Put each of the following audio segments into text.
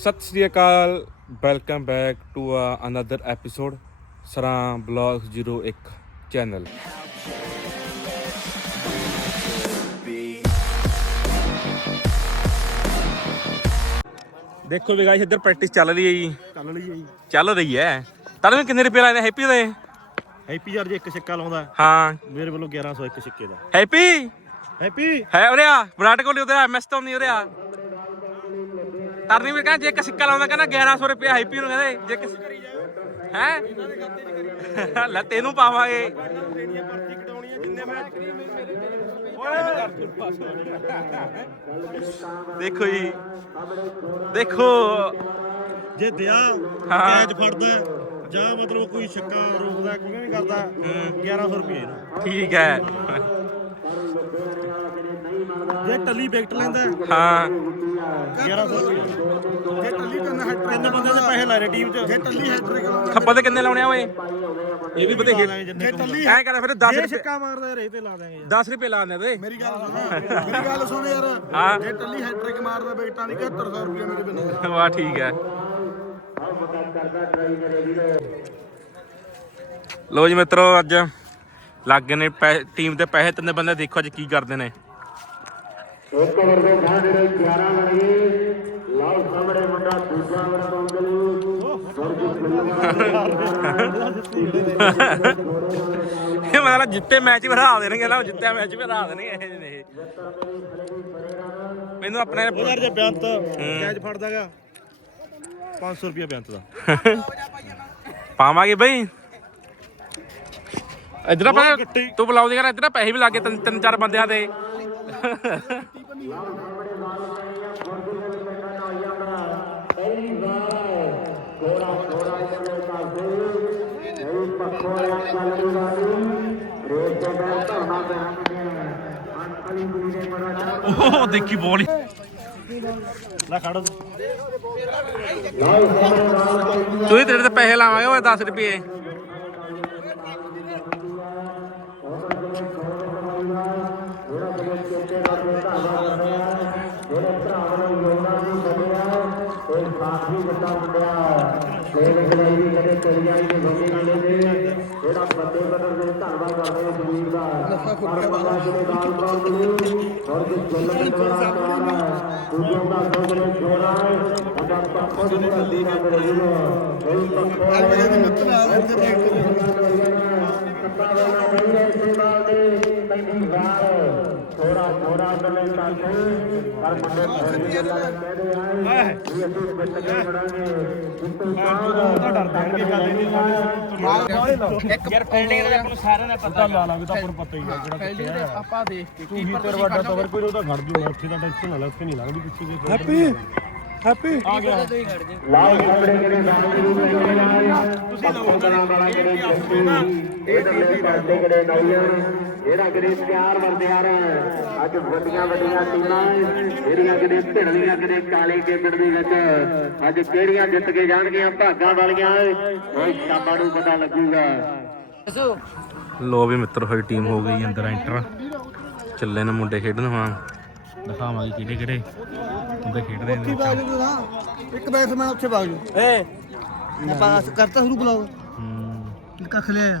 ਸਤਿ ਸ੍ਰੀ ਅਕਾਲ welcome back to another episode Sran blog 01 channel ਦੇਖੋ ਵੀ ਗਾਇਸ ਇੱਧਰ ਪ੍ਰੈਕਟਿਸ ਚੱਲ ਰਹੀ ਹੈ ਜੀ। ਚੱਲ ਲਈ ਜੀ। ਚੱਲ ਰਹੀ ਹੈ। ਤੜਵੇਂ ਕਿੰਨੇ ਰੁਪਏ ਲਾਏ ਹੈਪੀ ਦੇ? ਹੈਪੀ ਯਾਰ ਜੇ ਇੱਕ ਸਿੱਕਾ ਲਾਉਂਦਾ। ਹਾਂ। ਮੇਰੇ ਵੱਲੋਂ 1100 ਇੱਕ ਸਿੱਕੇ ਦਾ। ਹੈਪੀ ਹੈਪੀ ਹੈ ਉਰੇ ਆ ਵਿਰਾਟ ਕੋਹਲੀ ਉਧਰ ਐਮਐਸ ਤੋਂ ਨਹੀਂ ਉਰੇ ਆ। ਤਰਨੀ ਵੀ ਕਹਿੰਦਾ ਜੇ ਇੱਕ ਸਿੱਕਾ ਲਾਉਂਦਾ ਕਹਿੰਦਾ 1100 ਰੁਪਏ ਹੈਪੀ ਨੂੰ ਕਹਿੰਦੇ ਜੇ ਇੱਕ ਹੈ? ਲੈ ਤੈਨੂੰ ਪਾਵਾਂਗੇ। ਦੇਖੋ ਜੀ। ਦੇਖੋ। ਜੇ ਦਿਆ। ਕੈਚ ਫੜਦਾ ਜਾਂ ਮਤਲਬ ਕੋਈ ਛੱਕਾ ਰੋਕਦਾ ਕਿਵੇਂ ਵੀ ਕਰਦਾ 1100 ਰੁਪਏ ਠੀਕ ਹੈ। ਜੇ ਟੱਲੀ ਵਿਕਟ ਲੈਂਦਾ ਹਾਂ। 1100 ਰੁਪਏ। ਜੇ ਟੱਲੀ ਤਿੰਨ ਹੈਟ੍ਰਿਕ ਤਿੰਨ ਬੰਦੇ ਦੇ ਪੈਸੇ ਲਾ ਰਹੇ ਟੀਮ 'ਚ। ਜੇ ਟੱਲੀ ਹੈਟ੍ਰਿਕ ਖੱਬਾ ਤੇ ਕਿੰਨੇ ਲਾਉਣੇ ਆ ਓਏ? ਇਹ ਵੀ ਬਤੇ ਜੇ ਟੱਲੀ ਐ ਕਹਿੰਦਾ ਫਿਰ 10 ਜੇ ਰੁਪਏ ਛੱਕਾ ਮਾਰਦਾ ਰੇ ਤੇ ਲਾ ਦਾਂਗੇ 10 ਰੁਪਏ ਲਾਣੇ ਤੇ। ਮੇਰੀ ਗੱਲ ਸੁਣ ਮੇਰੀ ਗੱਲ ਸੁਣ ਯਾਰ। ਹਾਂ। ਜੇ ਟੱਲੀ ਹੈਟ੍ਰਿਕ ਮਾਰਦਾ ਬੇਟਾ ਦੀ 7100 ਰੁਪਏ ਮੇਰੇ ਬਿਨਾਂ ਵਾਹ ਠੀਕ ਹੈ। ਲੋ ਜੀ ਮਿੱਤਰੋ ਅੱਜ ਲੱਗ ਨੇ ਟੀਮ ਦੇ ਪੈਸੇ। ਤਿੰਨੇ ਬੰਦੇ ਦੇਖੋ ਅੱਜ ਕੀ ਕਰਦੇ ਨੇ। ਇੱਕ ਓਵਰ ਦੇ ਗਾਂ ਜਿਹੜੇ 11 ਬਣ ਗਏ ਲਾਓ ਸਾਹਮਣੇ ਮੁੰਡਾ ਦੂਜਾ ਓਵਰ ਤੋਂ ਇਹ ਮਤਲਬ ਜਿੱਤੇ ਮੈਚ ਵੀ ਹਰਾ ਦੇਣਗੇ ਨਾ ਜਿੱਤਿਆ ਮੈਚ ਵੀ ਹਰਾ ਦੇਣਗੇ ਇਹ ਨੇ। ਮੈਨੂੰ ਆਪਣੇ ਉਹ ਯਾਰ ਜੇ ਬੇਅੰਤ ਕੈਚ ਫੜਦਾਗਾ। 500 ਰੁਪਏ ਬੇਅੰਤ ਦਾ। ਪਾਵਾਂਗੇ ਬਈ। ਇਧਰ ਗੱਟੀ। ਤੂੰ ਬੁਲਾਉਂਦੀ ਕਰ ਇਧਰ ਪੈਸੇ ਵੀ ਲੱਗੇ ਤਿੰਨ ਤਿੰਨ ਚਾਰ ਬੰਦਿਆਂ ਦੇ। ਉਹ ਦੇਖੀ ਬੋਲ। ਲੈ ਖੜੋ ਤੂੰ। ਤੇਰੇ ਤੇ ਪੈਸੇ ਲਾਵਾਂਗੇ ਓਏ 10 ਰੁਪਏ। ਜਿਹੜਾ ਬੰਦੇ ਬਦਲ ਦੇ ਧੰਨਵਾਦ ਕਰਦੇ ਹਾਂ ਜ਼ਮੀਰ ਦਾ ਪਰ ਬੰਦਾ ਜਿਹੜੇ ਨਾਲ ਪਾਉਂ ਮਿਲੀ ਔਰ ਜੋ ਚੱਲ ਪਿੰਡ ਵਾਲਾ ਦੁਆਰਾ ਦੂਜੋਂ ਦਾ ਸੋਗਰੇ ਛੋੜਾ ਅਗਾ ਪਾਪੋ ਦੀ ਗੱਡੀ ਨਾ ਮੇਰੇ ਵੀਰੋ ਕੋਈ ਪੱਖੋ ਅਲਵੇ ਦੀ ਮਿੱਤਰ ਆ ਉਹਦੇ ਬੇਟ ਥੋੜਾ ਥੋੜਾ ਦਲੇ ਕਾਕੇ ਪਰ ਮੁੰਡੇ ਫੇਰੀ ਗੱਲਾਂ ਕਹਦੇ ਆਏ ਵੀ ਅਸੀਂ ਕੇ ਬਣਾਂਗੇ ਜਿੱਤੂ ਤਾਂ ਡਰ ਦੇਣਗੇ ਗੱਲ ਨਹੀਂ ਸਾਡੇ ਯਾਰ ਫੀਲਡਿੰਗ ਦਾ ਆਪਾਂ ਨੂੰ ਸਾਰਿਆਂ ਦਾ ਪਤਾ ਲਾ ਲਾ ਵੀ ਤਾਂ ਆਪਾਂ ਨੂੰ ਪਤਾ ਹੀ ਆ ਜਿਹੜਾ ਕਿੱਥੇ ਆ ਆਪਾਂ ਦੇਖ ਕੇ ਤੂੰ ਹੀ ਤੇਰਾ ਵੱਡਾ ਤਵਰ ਕੋਈ ਉਹਦਾ ਖੜ ਜੂਗਾ ਉੱਥੇ ਦਾ ਟੈਨਸ਼ਨ ਨਾ ਲੈ ਉੱਥੇ ਨਹੀਂ ਲੱਗਦੀ ਪਿੱਛੇ ਜੇ ਹੈਪੀ? ਹੈਪੀ? ਆ ਗਿਆ। ਲਾਓ ਕਿਹੜੇ ਨਾਮ ਸ਼ੁਰੂ ਕਰਦੇ ਆਏ ਤੁਸੀਂ ਲਾਓ ਕਰਾਂ ਵਾਲਾ ਜੱਸੀ ਇਹ ਦਲੇ ਪਾਸੇ ਕਿਹੜੇ ਨੌਜਵਾਨ ਜਿਹੜਾ ਕਿਹੜੇ ਪਿਆਰ ਵਰਦਿਆਰ ਅੱਜ ਵੱਡੀਆਂ ਵੱਡੀਆਂ ਟੀਮਾਂ ਜਿਹੜੀਆਂ ਕਿਹੜੇ ਭਿੜਦੀਆਂ ਕਿਹੜੇ ਕਾਲੇ ਕੇਕੜ ਦੇ ਵਿੱਚ ਅੱਜ ਕਿਹੜੀਆਂ ਜਿੱਤ ਕੇ ਜਾਣਗੀਆਂ ਭਾਗਾਂ ਵਾਲੀਆਂ ਉਹ ਸ਼ਾਮਾਂ ਨੂੰ ਪਤਾ ਲੱਗੂਗਾ। ਲੋ ਵੀ ਮਿੱਤਰ ਹੋਈ ਟੀਮ ਹੋ ਗਈ ਅੰਦਰ ਐਂਟਰ। ਚੱਲੇ ਨੇ ਮੁੰਡੇ ਖੇਡਣ ਹਾਂ। ਦਿਖਾਵਾਂਗੇ ਕਿਹੜੇ ਕਿਹੜੇ ਮੁੰਡੇ ਖੇਡਦੇ ਨੇ। ਇੱਕ ਬੈਟਸਮੈਨ ਉੱਥੇ ਵਗ ਜੂ ਏ। ਆਪਾਂ ਕਰਤਾ ਸ਼ੁਰੂ ਬੁਲਾਓ ਹੂੰ। ਕੱਖ ਲਿਆ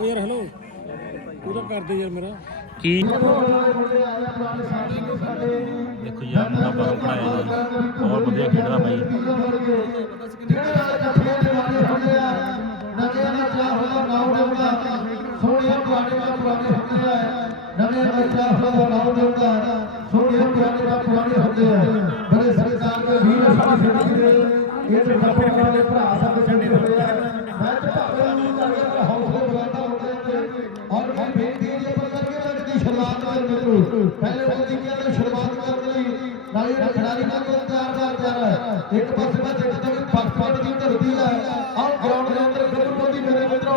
ਯਾਰ ਹੈਲੋ ਪੂਰਾ ਕਰਦੇ ਯਾਰ ਮੇਰਾ। ਕੀ? ਦੇਖੋ ਯਾਰ ਮੁੰਡਾ ਬਾਹਰੋਂ ਖੜਾਇਆ ਜੀ। ਬਹੁਤ ਵਧੀਆ ਖੇਡਦਾ ਬਾਈ ਸੋਹਣੀਆਂ ਪੁਰਾਣੇ ਦਾ ਪੁਰਾਣੇ ਹੁੰਦੇ ਆ ਨਵੇਂ ਬੱਚਾ ਹੋਦਾ ਨਾਮ ਦੇਉਂਦਾ ਸੋਹਣੀਆਂ ਪੁਰਾਣੇ ਦਾ ਪੁਰਾਣੇ ਹੁੰਦੇ ਆ ਬੜੇ ਸਰਕਾਰ ਦੇ ਵੀਰ ਸਾਡੇ ਸਿੱਧੀ ਦੇ ਇਹ ਤੇ ਆਪਣੇ ਭਰਾ ਸਾਡੇ ਛੱਡੇ ਹੋਏ ਆ ਮੈਚ ਭਾਵੇਂ ਨੂੰ ਲੱਗਦਾ ਹੌਸਲੇ ਬੁਲੰਦਾ ਹੁੰਦੇ ਨੇ ਔਰ ਮੈਂ ਬੇਨਤੀ ਹੈ ਜੇ ਪਤਾ ਕਿ ਦੀ ਸ਼ੁਰੂਆਤ ਕਰਨ ਮਿੱਤਰੋ ਪਹਿਲੇ ਉਹਦੀ ਕਹਿੰਦੇ ਸ਼ੁਰੂਆਤ ਕਰਨ ਲਈ ਨਾਲੇ ਖਿਡਾਰੀ ਦਾ ਕੋਈ ਤਿਆਰ ਦਾ ਤਿਆਰ ਹੈ ਇੱਕ ਪਾਸੇ ਮੈਂ ਦੇਖਦਾ ਕਿ ਪਾਕਿਸਤਾਨ ਦੀ ਧਰਤੀ ਹੈ ਆਹ ਗਰਾਊਂਡ ਦੇ ਅੰਦਰ ਗੱਲਬਾਤ ਮੇਰੇ ਮਿੱਤਰੋ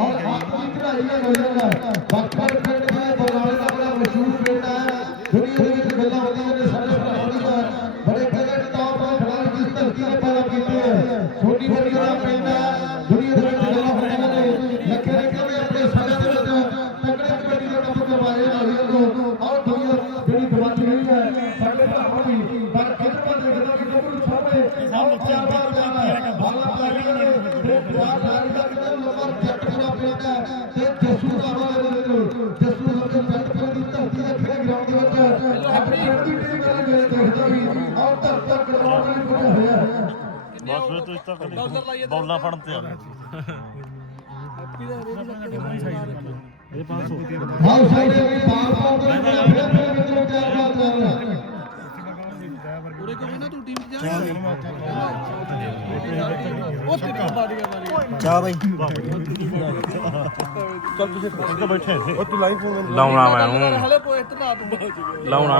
ਔਰ ਹੱਥ ਦੀ ਚੜਾਈ ਹੈ ਗੋਲਾਂ ਦਾ ਦੀ ਟੀਮ ਨਾਲ ਮੇਰੇ ਦੇਖਦਾ ਵੀ ਔਰ ਧਰ ਧਰ ਕਰਵਾਉਣ ਲਈ ਕੁਝ ਹੋਇਆ ਹੈ ਬਸ ਫਿਰ ਤੁਸੀਂ ਤਾਂ ਖਾਲੀ ਬੌਲਾਂ ਫੜਨ ਤੇ ਆ ਇਹ 500 ਹਾਉ ਸਾਡੇ ਵੀ ਬਾਲ ਪਾਉ ਦੇ ਫਿਰ ਫਿਰ ਮਿੱਤਰੋ ਚਾਰ ਬਾਰ ਪੂਰੇ ਕੋਈ ਨਾ ਤੂੰ ਟੀਮ ਚ ਜਾ ਉਹ ਤੇ ਬਾੜੀ ਬਾੜੀ ਜਾ ਬਾਈ। ਚੱਲ ਤੁਸੀਂ ਇੱਥੇ ਬੈਠੇ ਉਹ ਤੂੰ ਲਾਈਵ ਫੋਨ ਲਾਉਣਾ ਮੈਂ ਉਹਨੂੰ ਹਲੇ ਪੋਸਟ ਲਾ ਦੂੰ ਲਾਉਣਾ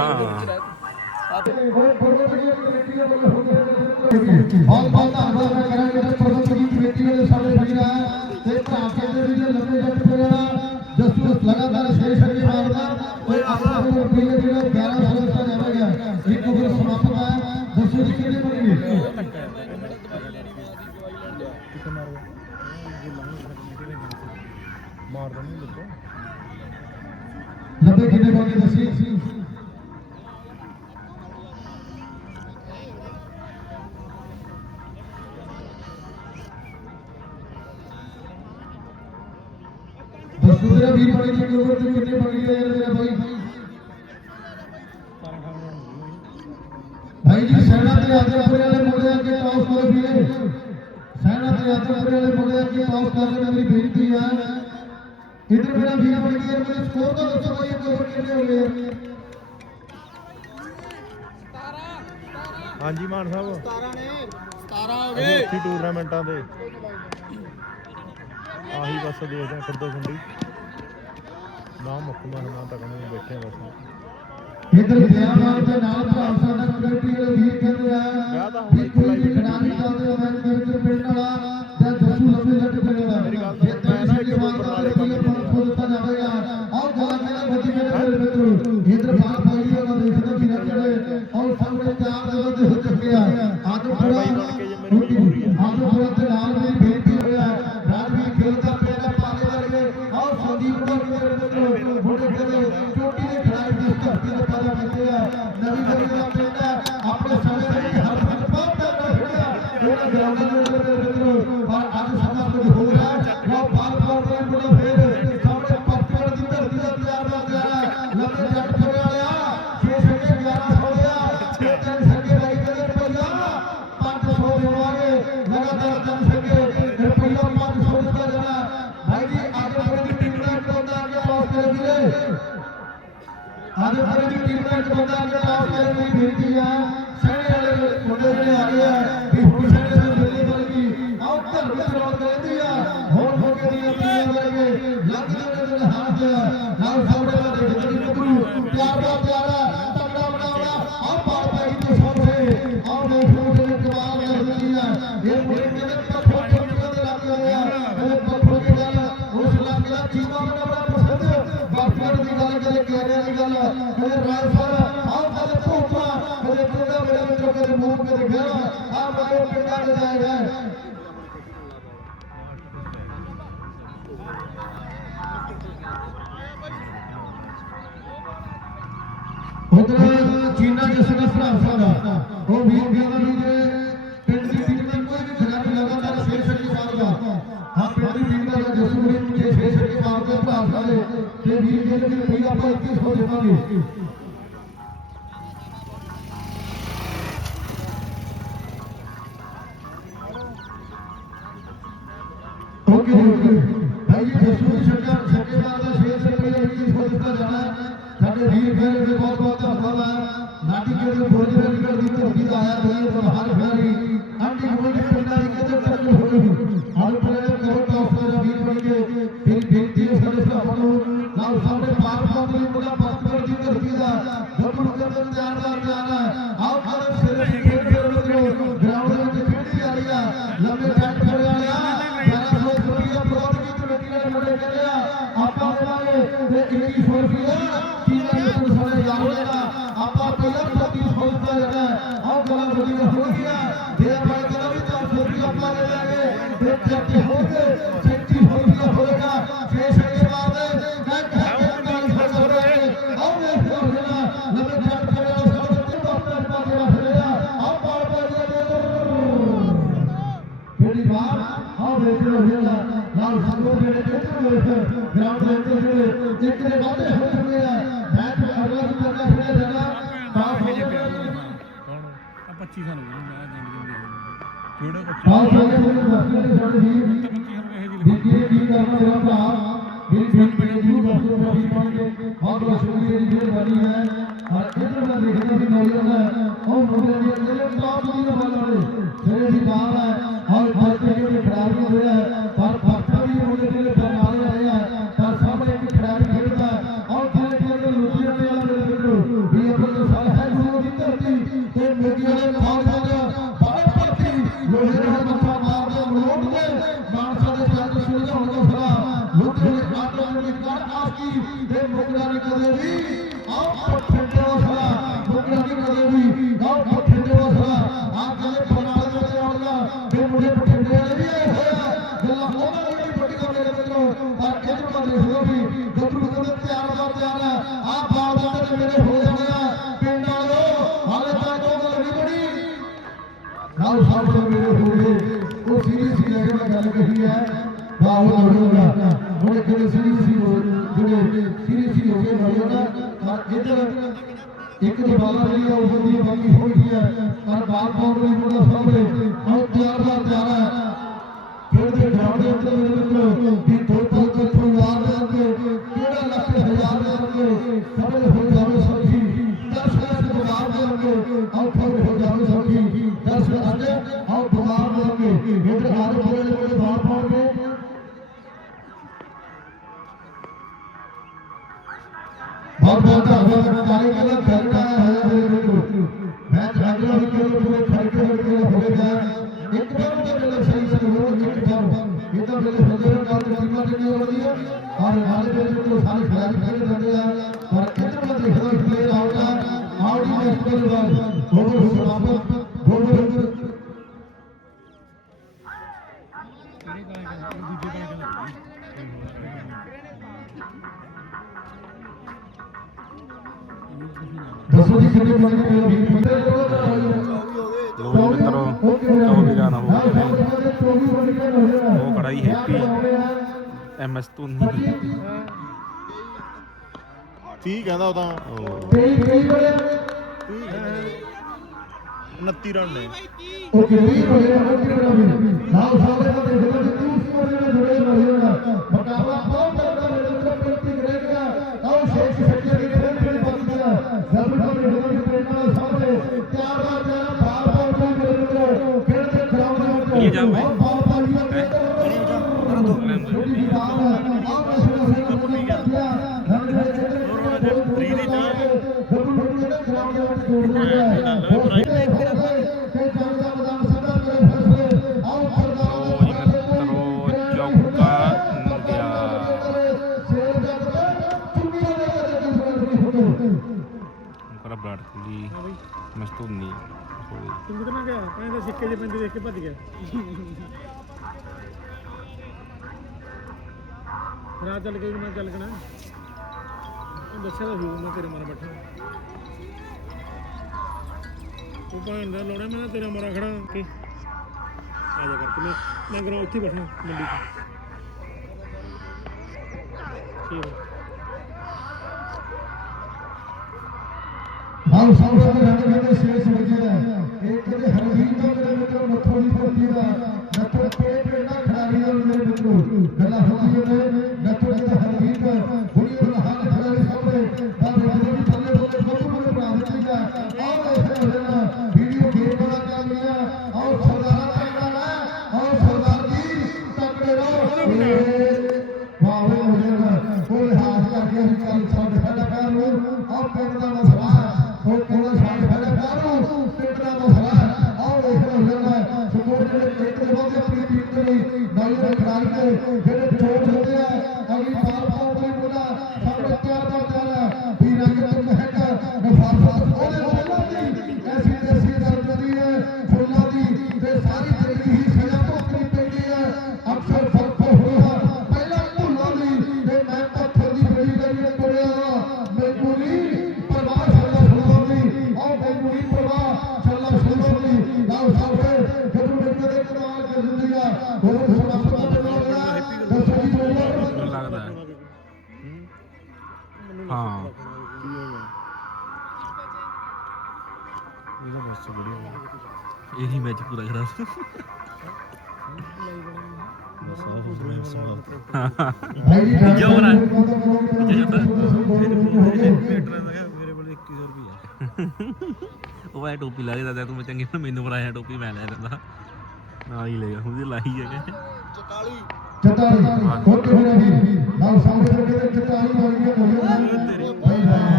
ਬਹੁਤ ਬਹੁਤ ਧੰਨਵਾਦ। ਨੱਬੇ ਕਿੰਨੇ ਬਣੇ ਦੱਸੀ ਦੱਸੋ ਤੇਰਾ ਵੀਰ ਬਣੀ ਕਿੰਨੇ ਓਵਰ ਤੇ ਕਿੰਨੇ ਬਣ ਗਏ ਯਾਰ ਮੇਰਾ ਬਾਈ ਭਾਈ ਜੀ ਸੈਨਾ ਤੇ ਆਦਰਪੁਰ ਵਾਲੇ ਮੁੰਡੇ ਅੱਗੇ ਟੌਸ ਕਰੋ ਵੀਰੇ ਸੈਨਾ ਤੇ ਆਦਰਪੁਰ ਵਾਲੇ ਮੁੰਡੇ ਅੱਗੇ ਟੌਸ ਕਰਨ ਦੀ ਮੇਰੀ ਬੇਨਤੀ ਹੈ। ਇਧਰ ਮੇਰਾ ਵੀਰ ਬਣ ਗਿਆ ਮੇਰੇ ਸਕੋਰ ਤਾਂ ਦੱਸੋ ਅੱਗੇ ਓਵਰ ਕਿੰਨੇ ਹੋ ਗਏ? ਹਾਂਜੀ ਮਾਨ ਸਾਹਿਬ। 17 ਨੇ 17 ਹੋ ਗਏ। ਇੱਥੇ ਟੂਰਨਾਮੈਂਟਾਂ ਦੇ। ਆਹੀ ਬਸ ਦੇਖਦੇ ਆ ਫਿਰਦੇ ਖੁੰਡੀ ਨਾ ਮੁੱਕ ਮਾਰ ਨਾ ਤੱਕ ਨੂੰ ਬੈਠੇ ਬਸ। ਇਧਰ ਦੇ ਨਾਲ ਉਧਰ ਚੀਨਾ ਜਿਸ ਦਾ ਭਰਾ ਸਾਡਾ ਉਹ ਵੀਰ ਕਹਿੰਦਾ ਵੀ ਜੇ ਪਿੰਡ ਦੀ ਟੀਮ ਦਾ ਕੋਈ ਵੀ ਖਿਡਾਰੀ ਲਗਾਤਾਰ ਛੇ ਛੱਕੇ ਮਾਰਦਾ ਹਾਂ, ਪਿੰਡ ਦੀ ਟੀਮ ਦਾ ਜਸੂਰੀ ਨੂੰ ਜੇ ਛੱਕੇ ਮਾਰਦੇ ਭਰਾ ਸਾਡੇ। ਤੇ ਵੀਰ ਕਹਿੰਦੇ ਵੀ ਰੁਪਈਆ ਆਪਾਂ 2100 ਦੇਵਾਂਗੇ ਗਰਾਊਂਡ ਦੇ ਉੱਤੇ ਜਿਹੜੇ ਜਿੱਤਨੇ ਵਾਧੇ ਹੋ ਚੁੱਕੇ ਆ ਮੈਚ ਅਗਲਾ ਵੀ ਚੱਲਣਾ ਥੋੜਾ ਜਿਹਾ ਪਾਸ ਹੋ ਗਿਆ। ਕੌਣ ਆ 25 ਸਾਲ ਹੋ ਗਏ ਮੈਂ ਜਾਂਦੇ ਥੋੜਾ ਬੱਚਾ ਪਾਸ ਹੋ ਗਿਆ ਸਾਡੇ ਸਾਡੇ ਹੀ ਜੀ ਕੀ ਕਰਨਾ ਮੇਰਾ ਭਰਾ ਮੇਰੀ ਪਿੰਡ ਪਿੰਡ ਦੀ ਵਸਤੂ ਪ੍ਰਤੀ ਪਹੁੰਚ ਕੇ ਬਹੁਤ ਵਸੂਲੀ ਦੀ ਮਿਹਰਬਾਨੀ ਹੈ। ਔਰ ਇਧਰ ਮੈਂ ਦੇਖਦਾ ਵੀ ਨੌਜਵਾਨ ਹੈ ਉਹ ਮੁੰਡੇ ਦੀ ਜਿਹੜੇ ਟਾਪ ਦੀ ਬਾਲ ਵਾਲੇ ਜਿਹੜੇ ਦੀ ਬਾਲ coming. ਲੋ ਮਿੱਤਰੋ ਜੋ ਵੀ ਗਾਣਾ ਹੋਵੇ ਉਹ ਕੜਾਈ ਹੈਪੀ ਐਮ ਐਸ ਤੂੰ ਨਹੀਂ ਠੀਕ ਕਹਿੰਦਾ ਉਹ ਤਾਂ। 23 23 ਬੜਿਆ 29 ਰਨ ਨੇ ਓਕੇ 20 ਬੜਿਆ 29 ਰਨ ਲਾਓ ਸਾਹਿਬ ਦਾ ਦੇਖੋ ਪਾੜ ਜੀ ਹਾਂ ਬਈ ਮਸਤੂਨੀ ਤੂੰ ਕਿਤੇ ਗਿਆ ਭਾਵੇਂ ਸਿੱਕੇ ਦੇ ਪੈਂਦੇ ਦੇਖ ਕੇ ਭੱਜ ਗਿਆ ਰਾਤ ਚੱਲ ਕੇ ਮੈਂ ਚੱਲ ਗਣਾ? ਤੂੰ ਦੱਸਿਆ ਤਾਂ ਸੀ ਮੈਂ ਤੇਰੇ ਮਾਰ ਬੈਠਾ। ਤੂੰ ਭਾਵੇਂ ਲੋੜਾ ਮੈਂ ਤੇਰਾ ਮਾਰਾ ਖੜਾ ਕੀ? ਆ ਜਾ ਕਰ ਮੈਂ ਗਰਾਂ ਉੱਥੇ ਬੈਠਣਾ ਮੰਡੀ 'ਚ। ਠੀਕ ਹੈ Al salvadır, hadi hadi, seyir seyirciler. பெரும் ਵਧੀਆ ਹੈ ਮੈਚ ਪੂਰਾ ਕਰਾ। ਦਾ ਉਹ ਐ ਟੋਪੀ ਲਾ ਕੇ ਦੱਸਿਆ ਤੂੰ ਮੈਂ ਚੰਗੀ ਮੈਨੂੰ ਫੜਾਇਆ ਟੋਪੀ ਮੈਂ ਲੈ ਲੈਂਦਾ। ਨਾਲ ਹੀ ਲੈ ਗਿਆ ਹੁਣ ਲਾਈ ਹੈਗਾ। 44 ਚਤਾਲੀ ਕੋਕੇ ਮੇਰਾ ਵੀਰ ਨਾਲ ਸੰਸਰ ਦੇ ਚਤਾਲੀ ਵਾਲੀਆਂ ਬੋਲੀਆਂ ਭਾਈ ਵਾਹ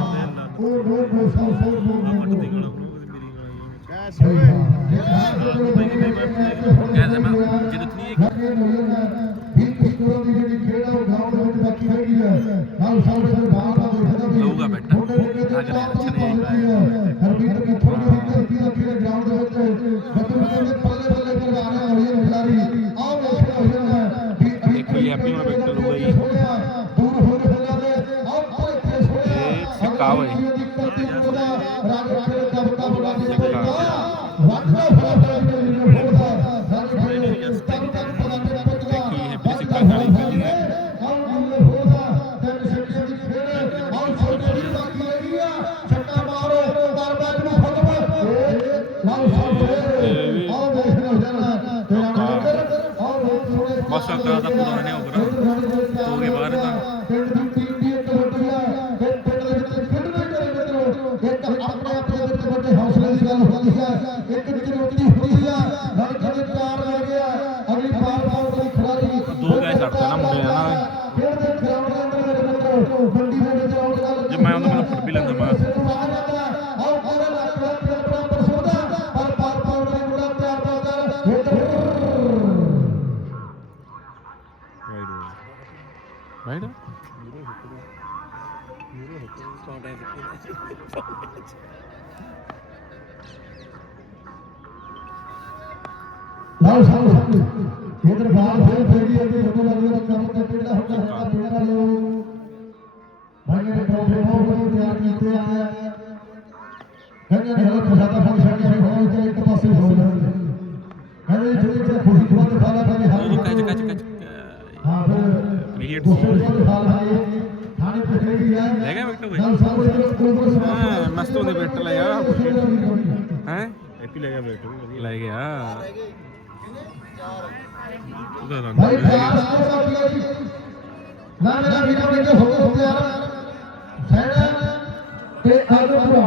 ਉਹ ਬਹੁਤ ਬਹੁਤ ਸੌ ਸੌ ਬਹੁਤ ਬਹੁਤ ਕੈਸੇ ਮੈਂ ਜਿੱਤ ਨਹੀਂ ਇੱਕ இருந்து ਪੀਰੀਅਡ ਲੈ ਗਿਆ ਬਿੱਟੂ ਬਈ। ਹਾਂ ਮਸਤ ਹੁੰਦੇ ਬਿੱਟ ਲੈ ਆ ਹੈ? ਐਪੀ ਲੈ ਗਿਆ ਬਿੱਟੂ ਲੈ ਗਿਆ। ਉਹਦਾ ਰੰਗ ਭਾਈ ਨਾ ਮੇਰਾ ਵੀਡੀਓ ਵਿੱਚ ਹੋ ਗਿਆ ਸੈਣਾ ਤੇ ਆਗੂ